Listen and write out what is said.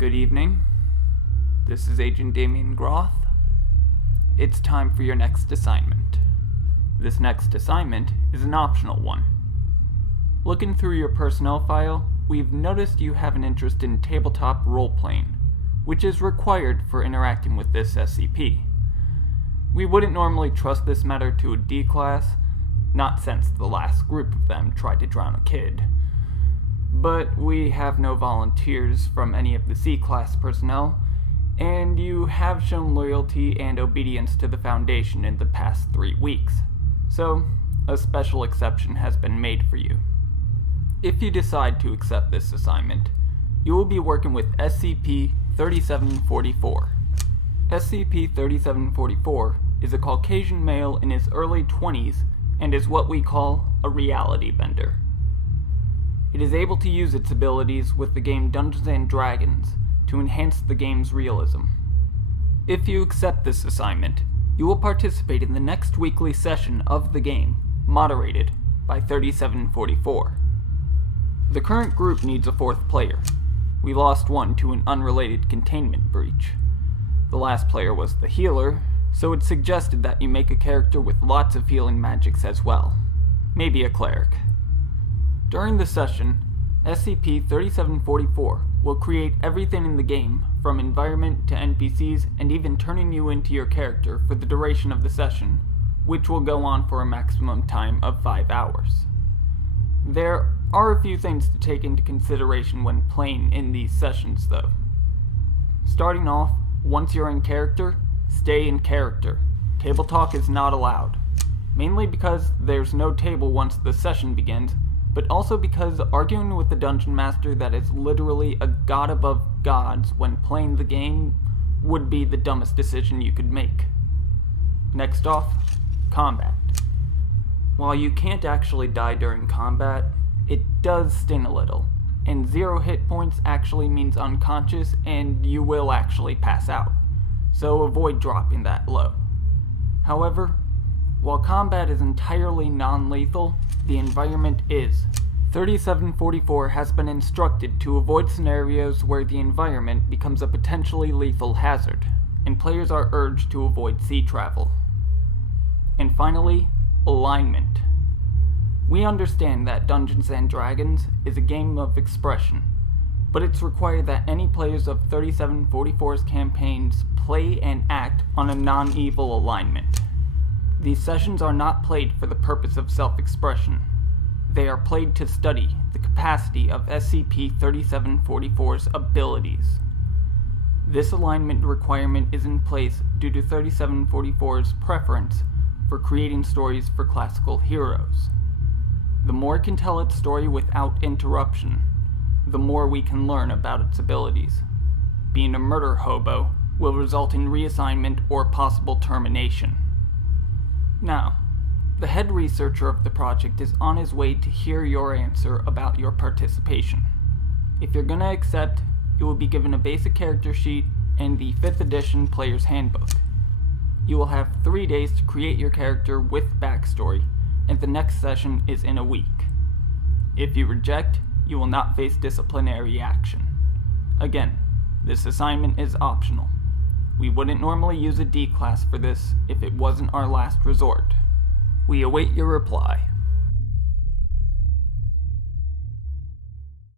Good evening. This is Agent Damien Groth. It's time for your next assignment. This next assignment is an optional one. Looking through your personnel file, we've noticed you have an interest in tabletop role-playing, which is required for interacting with this SCP. We wouldn't normally trust this matter to a D class, not since the last group of them tried to drown a kid. But we have no volunteers from any of the C-class personnel, and you have shown loyalty and obedience to the Foundation in the past 3 weeks, so a special exception has been made for you. If you decide to accept this assignment, you will be working with SCP-3744. SCP-3744 is a Caucasian male in his early 20s and is what we call a reality bender. It is able to use its abilities with the game Dungeons & Dragons to enhance the game's realism. If you accept this assignment, you will participate in the next weekly session of the game, moderated by 3744. The current group needs a 4th player. We lost one to an unrelated containment breach. The last player was the healer, so it's suggested that you make a character with lots of healing magics as well. Maybe a cleric. During the session, SCP-3744 will create everything in the game, from environment to NPCs, and even turning you into your character for the duration of the session, which will go on for a maximum time of 5 hours. There are a few things to take into consideration when playing in these sessions, though. Starting off, once you're in character, stay in character. Table talk is not allowed, mainly because there's no table once the session begins, but also because arguing with the dungeon master that is literally a god above gods when playing the game would be the dumbest decision you could make. Next off, combat. While you can't actually die during combat, it does sting a little, and 0 hit points actually means unconscious and you will actually pass out, so avoid dropping that low. However, while combat is entirely non-lethal, the environment is. 3744 has been instructed to avoid scenarios where the environment becomes a potentially lethal hazard, and players are urged to avoid sea travel. And finally, alignment. We understand that Dungeons & Dragons is a game of expression, but it's required that any players of 3744's campaigns play and act on a non-evil alignment. These sessions are not played for the purpose of self-expression. They are played to study the capacity of SCP-3744's abilities. This alignment requirement is in place due to 3744's preference for creating stories for classical heroes. The more it can tell its story without interruption, the more we can learn about its abilities. Being a murder hobo will result in reassignment or possible termination. Now, the head researcher of the project is on his way to hear your answer about your participation. If you're gonna accept, you will be given a basic character sheet and the 5th edition Player's Handbook. You will have 3 days to create your character with backstory, and the next session is in a week. If you reject, you will not face disciplinary action. Again, this assignment is optional. We wouldn't normally use a D class for this if it wasn't our last resort. We await your reply.